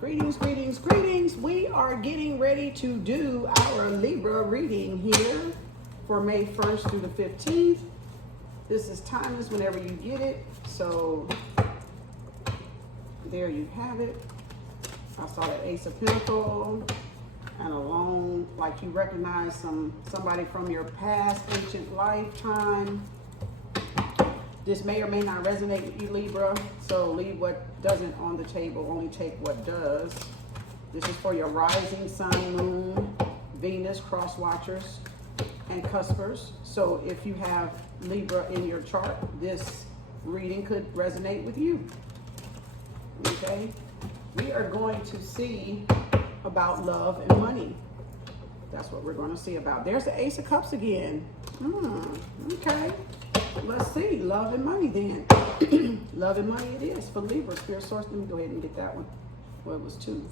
Greetings, greetings, greetings. We are getting ready to do our Libra reading here for May 1st through the 15th. This is timeless whenever you get it. So there you have it. I saw the Ace of Pentacles and alone, like you recognize somebody from your past ancient lifetime. This may or may not resonate with you, Libra, so leave what doesn't on the table, only take what does. This is for your rising sun, moon, Venus, cross-watchers, and Cuspers. So if you have Libra in your chart, this reading could resonate with you. Okay? We are going to see about love and money. That's what we're going to see about. There's the Ace of Cups again. Okay. Let's see, love and money then. Love and money it is for Libra. Spirit source, let me go ahead and get that one. Well, it was 2.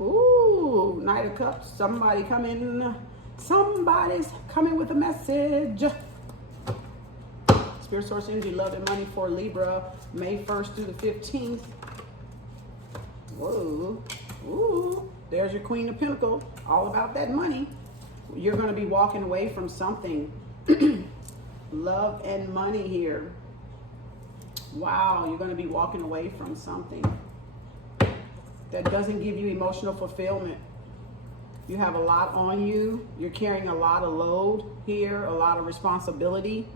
Ooh, Knight of Cups. Somebody's coming with a message. Spirit source energy, love and money for Libra, May 1st through the 15th. Whoa, ooh, there's your Queen of Pentacles. All about that money. You're going to be walking away from something. Love and money here. Wow, you're going to be walking away from something that doesn't give you emotional fulfillment. You have a lot on you. You're carrying a lot of load here, a lot of responsibility.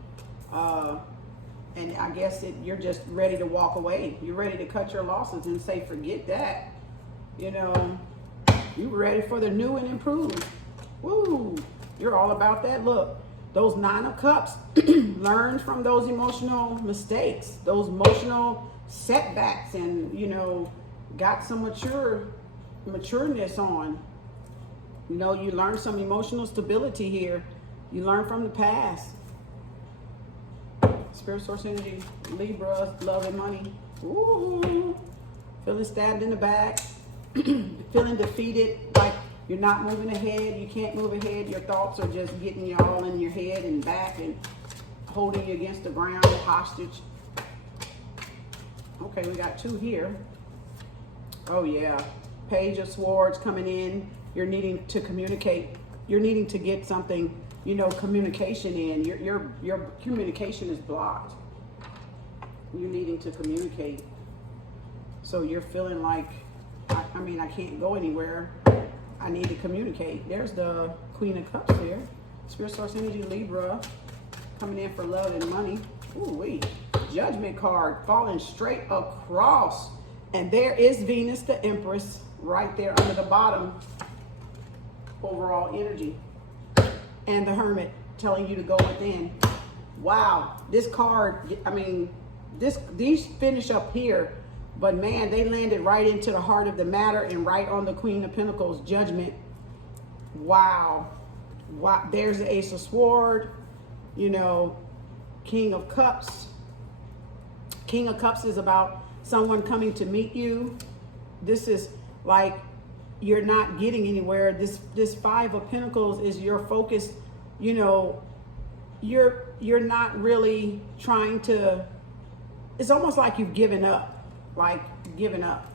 And I guess you're just ready to walk away. You're ready to cut your losses and say, forget that. You know, you're ready for the new and improved. Woo, you're all about that. Look. Those 9 of Cups, learn from those emotional mistakes, those emotional setbacks, and, you know, got some matureness on. You know, you learn some emotional stability here. You learn from the past. Spirit source energy, Libra, love and money. Ooh, feeling stabbed in the back, feeling defeated, like you're not moving ahead. You can't move ahead. Your thoughts are just getting you all in your head and back and holding you against the ground, hostage. Okay, we got 2 here. Oh yeah, Page of Swords coming in. You're needing to communicate. You're needing to get something, you know, communication in. Your communication is blocked. You're needing to communicate. So you're feeling like, I mean, I can't go anywhere. I need to communicate. There's the Queen of Cups here. Spirit source energy, Libra, coming in for love and money. Ooh, wait. Judgment card falling straight across. And there is Venus, the Empress, right there under the bottom. Overall energy. And the Hermit telling you to go within. Wow. This card, I mean, these finish up here. But man, they landed right into the heart of the matter and right on the Queen of Pentacles, Judgment. Wow. Wow. There's the Ace of Swords, you know, King of Cups. King of Cups is about someone coming to meet you. This is like you're not getting anywhere. This 5 of Pentacles is your focus. You know, you're not really trying to, it's almost like you've given up. Like giving up.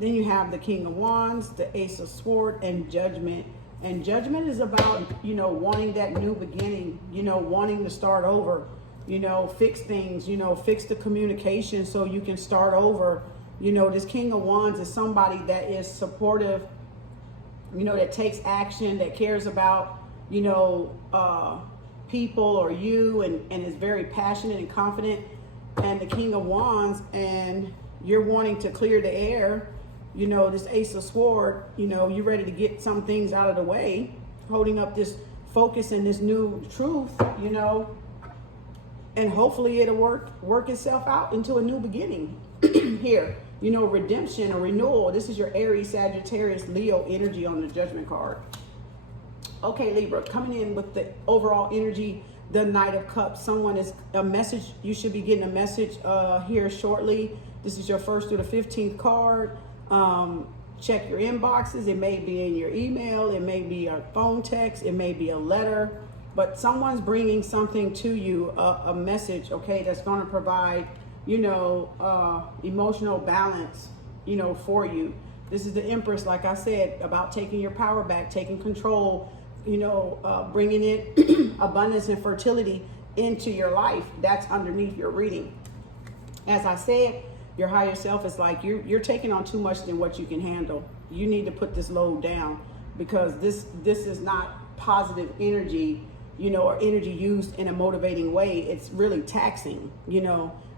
Then you have the King of Wands, the Ace of Swords, and Judgment. And Judgment is about, you know, wanting that new beginning, you know, wanting to start over, you know, fix things, you know, fix the communication so you can start over. You know, this King of Wands is somebody that is supportive, you know, that takes action, that cares about, you know, people or you, and is very passionate and confident. And the King of Wands, and you're wanting to clear the air, you know, this Ace of Swords, you know, you're ready to get some things out of the way, holding up this focus and this new truth, you know, and hopefully it'll work itself out into a new beginning here, you know, redemption or renewal. This is your Aries, Sagittarius, Leo energy on the Judgment card. Okay, Libra, coming in with the overall energy, the Knight of Cups. Someone is a message. You should be getting a message here shortly. This is your 1st through the 15th card. Check your inboxes. It may be in your email. It may be a phone text. It may be a letter. But someone's bringing something to you, a message, okay, that's going to provide, you know, emotional balance for you. This is the Empress, like I said, about taking your power back, taking control, bringing in abundance and fertility into your life. That's underneath your reading. As I said, your higher self is like, you're taking on too much than what you can handle. You need to put this load down, because this is not positive energy, or energy used in a motivating way. It's really taxing.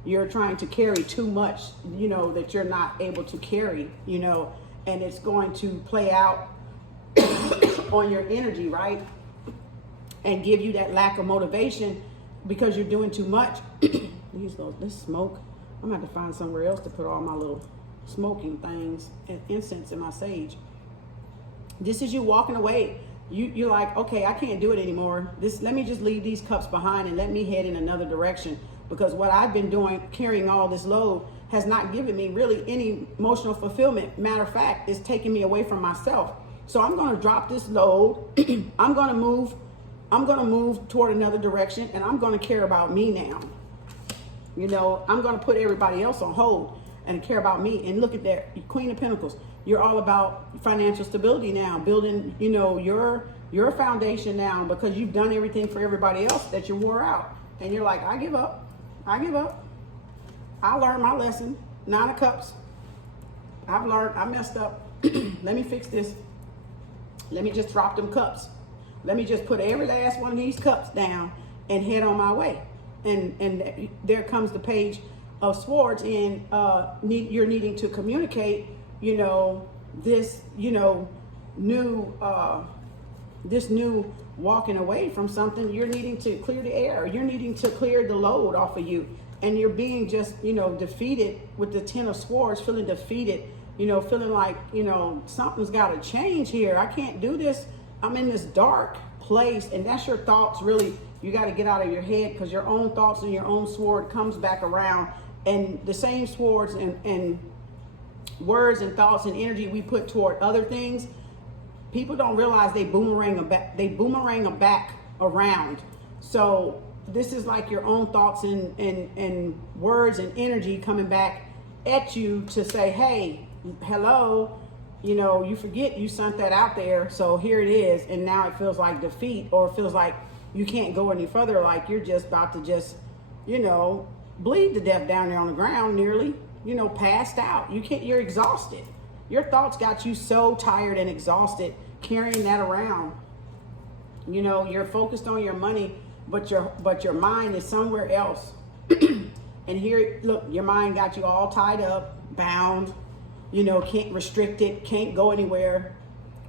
You're trying to carry too much, that you're not able to carry, and it's going to play out on your energy, right? And give you that lack of motivation because you're doing too much. This smoke, I'm gonna have to find somewhere else to put all my little smoking things and incense and my sage. This is you walking away. You're like, okay, I can't do it anymore. Let me just leave these cups behind and let me head in another direction, because what I've been doing, carrying all this load, has not given me really any emotional fulfillment. Matter of fact, it's taking me away from myself. So I'm going to drop this load. I'm going to move toward another direction, and I'm going to care about me now. I'm going to put everybody else on hold and care about me. And look at that, Queen of Pentacles. You're all about financial stability now, building, your foundation now, because you've done everything for everybody else that you wore out. And you're like, I give up. I learned my lesson. 9 of Cups. I've learned, I messed up. Let me fix this. Let me just drop them cups. Let me just put every last one of these cups down and head on my way. And there comes the Page of Swords, and you're needing to communicate, this new walking away from something. You're needing to clear the air. You're needing to clear the load off of you. And you're being just, defeated with the 10 of Swords, feeling defeated, feeling like, something's got to change here. I can't do this. I'm in this dark place. And that's your thoughts, really. You got to get out of your head, because your own thoughts and your own sword comes back around. And the same swords and words and thoughts and energy we put toward other things, people don't realize they boomerang them back around. So this is like your own thoughts and words and energy coming back at you to say, hey, hello, you forget you sent that out there, so here it is. And now it feels like defeat, or it feels like you can't go any further, like you're just about to bleed to death down there on the ground, nearly, passed out. You're exhausted. Your thoughts got you so tired and exhausted carrying that around. You're focused on your money, but your mind is somewhere else. And here, look, your mind got you all tied up, bound, can't restrict it, can't go anywhere.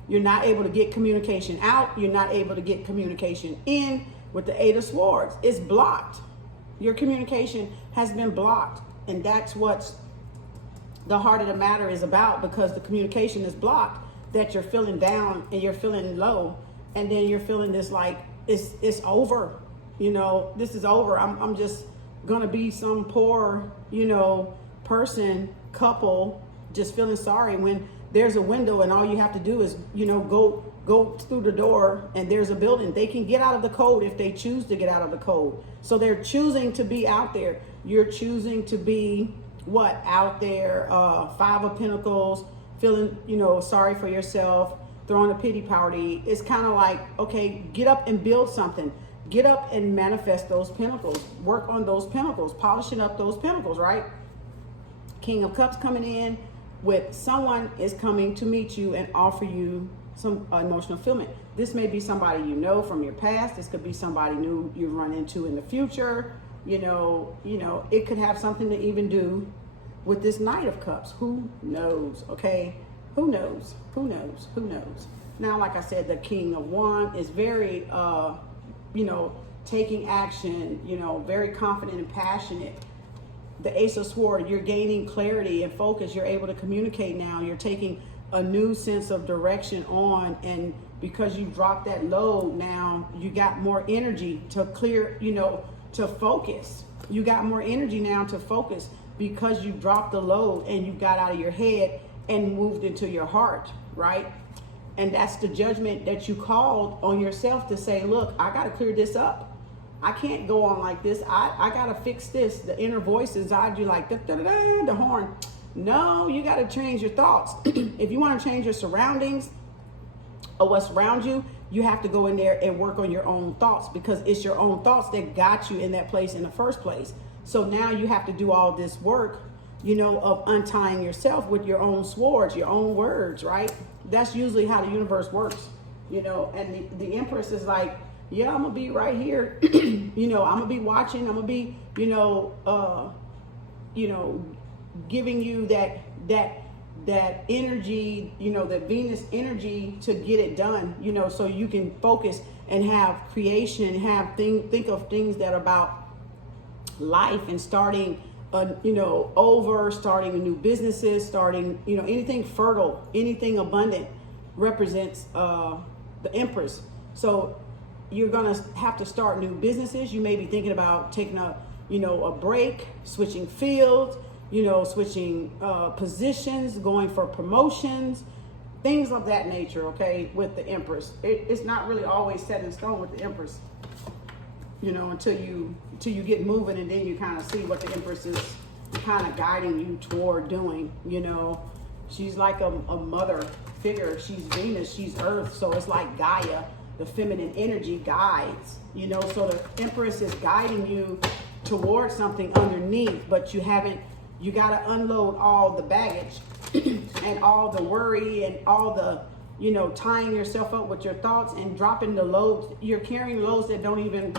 You're not able to get communication out. You're not able to get communication in with the 8 of Swords. It's blocked. Your communication has been blocked. And that's what's the heart of the matter is about, because the communication is blocked, that you're feeling down and you're feeling low. And then you're feeling this like, it's over. This is over. I'm just going to be some poor, person, couple, just feeling sorry, when there's a window and all you have to do is, go through the door and there's a building. They can get out of the code if they choose to get out of the code. So they're choosing to be out there. You're choosing to be out there, 5 of Pentacles, feeling, sorry for yourself, throwing a pity party. It's kind of like, okay, get up and build something. Get up and manifest those pentacles. Work on those pentacles, polishing up those pentacles, right? King of Cups coming in with someone is coming to meet you and offer you some emotional fulfillment. This may be somebody from your past. This could be somebody new you run into in the future. It could have something to even do with this Knight of Cups. Who knows? Okay, who knows? Who knows? Who knows? Now, like I said, the King of Wands is very, taking action. Very confident and passionate. The Ace of Swords, you're gaining clarity and focus. You're able to communicate now. You're taking a new sense of direction on, and because you dropped that load, now you got more energy to clear, to focus. You got more energy now to focus because you dropped the load and you got out of your head and moved into your heart, right? And that's the judgment that you called on yourself to say, look, I got to clear this up. I can't go on like this. I got to fix this. The inner voice inside you, like, da, da, da, da, the horn. No, you got to change your thoughts. If you want to change your surroundings or what's around you, you have to go in there and work on your own thoughts, because it's your own thoughts that got you in that place in the first place. So now you have to do all this work, you know, of untying yourself with your own swords, your own words, right? That's usually how the universe works, you know. And the Empress is like, yeah, I'm gonna be right here. You know, I'm gonna be watching. I'm gonna be, you know, giving you that energy, you know, that Venus energy to get it done, you know, so you can focus and have creation, think of things that are about life and starting, you know, starting new businesses, starting, you know, anything fertile, anything abundant represents the Empress. So you're gonna have to start new businesses. You may be thinking about taking a break, switching fields, you know, switching positions, going for promotions, things of that nature, okay, with the Empress. It's not really always set in stone with the Empress, you know, until you get moving, and then you kind of see what the Empress is kind of guiding you toward doing, you know. She's like a mother figure. She's Venus, she's Earth, so it's like Gaia, the feminine energy guides, you know. So the Empress is guiding you towards something underneath, but you got to unload all the baggage and all the worry and all the, you know, tying yourself up with your thoughts and dropping the loads. You're carrying loads that don't even,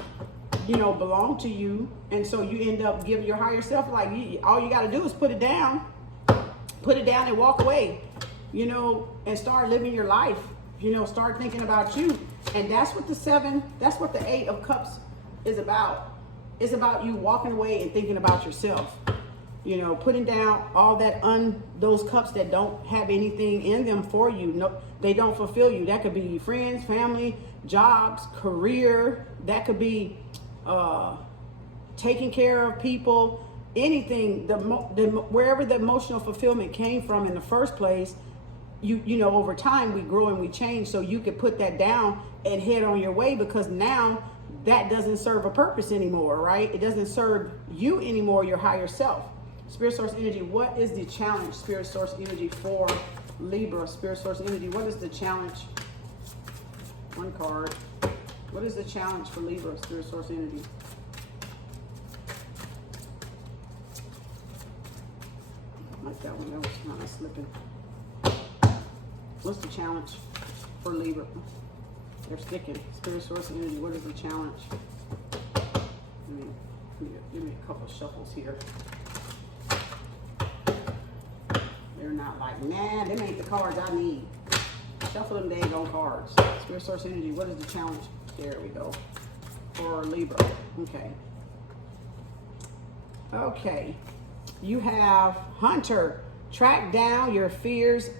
you know, belong to you. And so you end up giving your higher self, like, all you got to do is put it down and walk away, you know, and start living your life, you know, start thinking about you. And that's what the 8 of Cups is about. It's about you walking away and thinking about yourself. You know, putting down all those cups that don't have anything in them for you. No, they don't fulfill you. That could be friends, family, jobs, career. That could be taking care of people, anything. Wherever the emotional fulfillment came from in the first place, you know, over time we grow and we change. So you could put that down and head on your way, because now that doesn't serve a purpose anymore, right? It doesn't serve you anymore, your higher self. Spirit Source Energy, what is the challenge? Spirit Source Energy for Libra. Spirit Source Energy, what is the challenge? One card. What is the challenge for Libra, Spirit Source Energy? I like that one, that was kind of slipping. What's the challenge for Libra? They're sticking. Spirit Source Energy, what is the challenge? Give me a couple shuffles here. They're not like, nah, them ain't the cards I need. Shuffle them daggone cards. Spirit Source Energy, what is the challenge? There we go. For Libra. Okay. You have Hunter. Track down your fears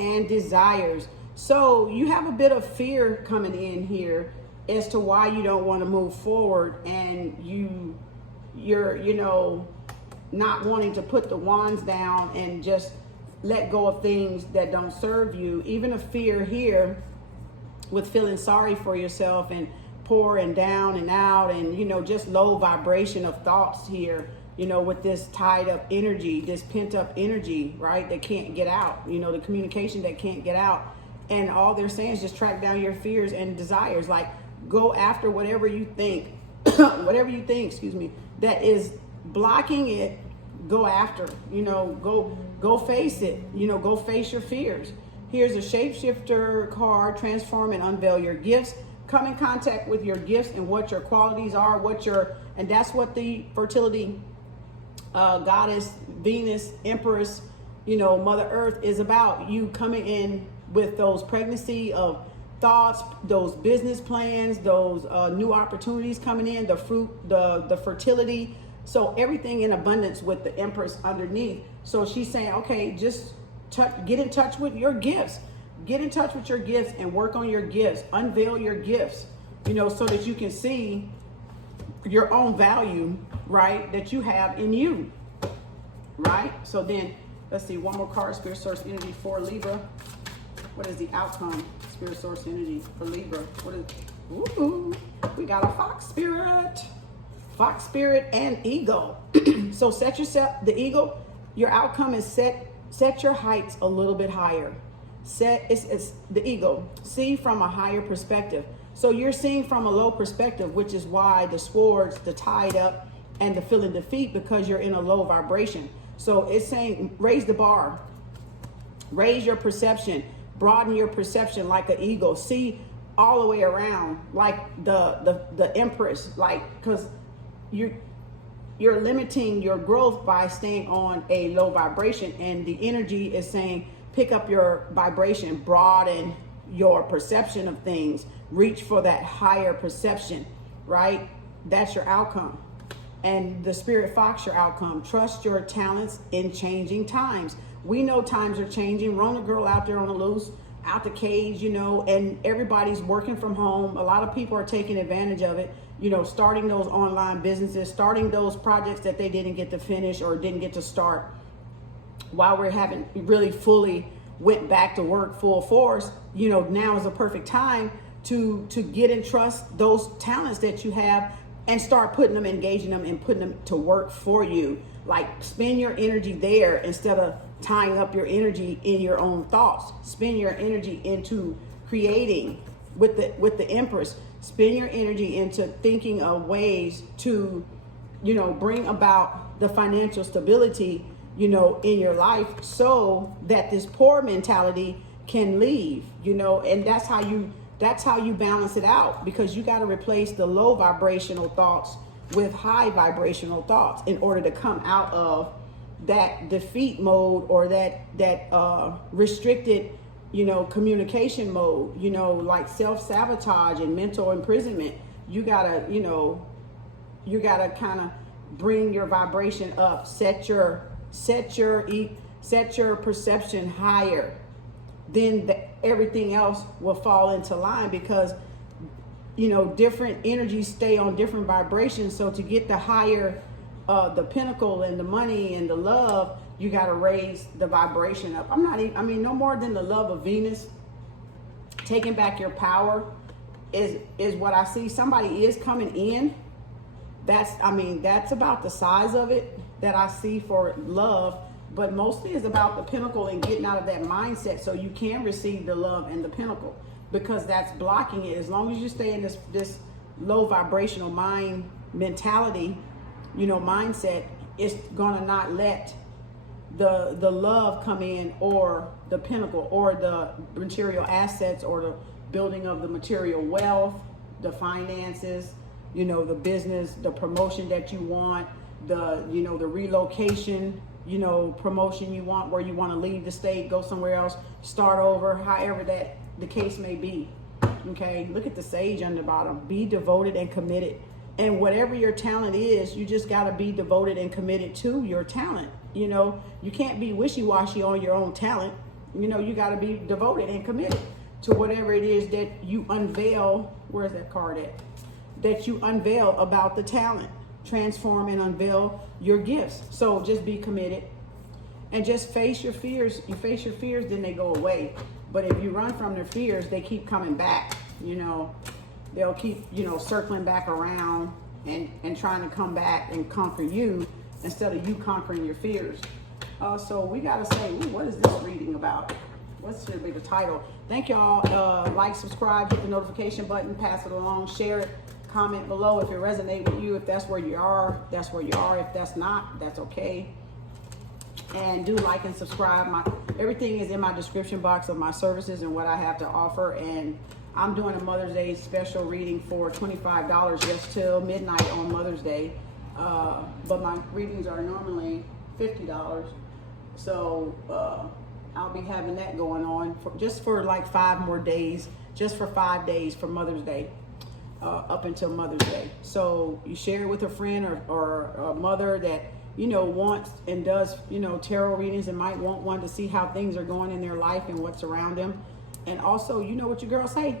and desires. So you have a bit of fear coming in here as to why you don't want to move forward, and you're, you know, not wanting to put the wands down and just let go of things that don't serve you. Even a fear here with feeling sorry for yourself and poor and down and out, and, you know, just low vibration of thoughts here, you know, with this tied up energy, this pent up energy, right, that can't get out, you know, the communication that can't get out. And all they're saying is just track down your fears and desires. Like, go after whatever you think, excuse me, that is blocking it. Go after, you know, go face it, you know, go face your fears. Here's a shapeshifter card. Transform and unveil your gifts. Come in contact with your gifts and what your qualities are, and that's what the fertility goddess, Venus, Empress, you know, Mother Earth is about. You coming in with those pregnancy of thoughts, those business plans, those new opportunities coming in, the fruit, the fertility. So everything in abundance with the Empress underneath. So she's saying, okay, just get in touch with your gifts. Get in touch with your gifts and work on your gifts. Unveil your gifts, you know, so that you can see your own value, right, that you have in you, right? So then, let's see, one more card, Spirit Source Energy for Libra. What is the outcome, Spirit Source Energy for Libra? What is, ooh, we got a Fox Spirit and Eagle. So set yourself, the Eagle, your outcome is set your heights a little bit higher. It's the ego. See from a higher perspective. So you're seeing from a low perspective, which is why the swords, the tied up, and the feeling defeat, because you're in a low vibration. So it's saying raise the bar, raise your perception, broaden your perception like an eagle. See all the way around, like the Empress, like, because you're limiting your growth by staying on a low vibration, and the energy is saying pick up your vibration, broaden your perception of things, reach for that higher perception, right? That's your outcome. And the Spirit Fox, your outcome. Trust your talents in changing times. We know times are changing. Rona girl out there on the loose, out the cage, you know, and everybody's working from home. A lot of people are taking advantage of it, you know, starting those online businesses, starting those projects that they didn't get to finish or didn't get to start while we haven't really fully went back to work full force. You know, now is a perfect time to get and trust those talents that you have and start putting them, engaging them, and putting them to work for you. Like, spend your energy there instead of tying up your energy in your own thoughts. Spend your energy into creating with the Empress. Spend your energy into thinking of ways to, you know, bring about the financial stability, you know, in your life, so that this poor mentality can leave, you know. And that's how you balance it out, because you got to replace the low vibrational thoughts with high vibrational thoughts in order to come out of that defeat mode, or that restricted, you know, communication mode, you know, like self-sabotage and mental imprisonment. You gotta, you know, you gotta kind of bring your vibration up, set your perception higher. Then everything else will fall into line, because, you know, different energies stay on different vibrations. So to get the higher, the pinnacle and the money and the love, you got to raise the vibration up. No more than the love of Venus. Taking back your power is what I see. Somebody is coming in. That's about the size of it that I see for love. But mostly it's about the pinnacle and getting out of that mindset so you can receive the love and the pinnacle, because that's blocking it. As long as you stay in this low vibrational mind mentality, you know, mindset, it's gonna not let the love come in, or the pinnacle, or the material assets, or the building of the material wealth, the finances, you know, the business, the promotion that you want, the, you know, the relocation, you know, promotion you want, where you want to leave the state, go somewhere else, start over, however that the case may be. Okay, look at the Sage on the bottom. Be devoted and committed. And whatever your talent is, you just got to be devoted and committed to your talent. You know, you can't be wishy-washy on your own talent. You know, you got to be devoted and committed to whatever it is that you unveil. Where's that card at? That you unveil about the talent. Transform and unveil your gifts. So just be committed and just face your fears. You face your fears, then they go away. But if you run from their fears, they keep coming back. You know, they'll keep, you know, circling back around and trying to come back and conquer you instead of you conquering your fears. So we got to say, ooh, what is this reading about? What's should be the title? Thank y'all. Like, subscribe, hit the notification button, pass it along, share it. Comment below if it resonates with you. If that's where you are, that's where you are. If that's not, that's okay. And do like and subscribe. Everything is in my description box of my services and what I have to offer. And I'm doing a Mother's Day special reading for $25 just till midnight on Mother's Day. But my readings are normally $50. So I'll be having that going on just for like 5 more days, just for 5 days for Mother's Day. Up until Mother's Day. So you share it with a friend or a mother that, you know, wants and does, you know, tarot readings and might want one to see how things are going in their life and what's around them. And also, you know what your girls say,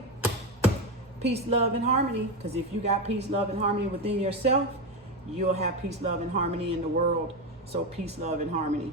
peace, love, and harmony. Because if you got peace, love, and harmony within yourself, you'll have peace, love, and harmony in the world. So peace, love, and harmony.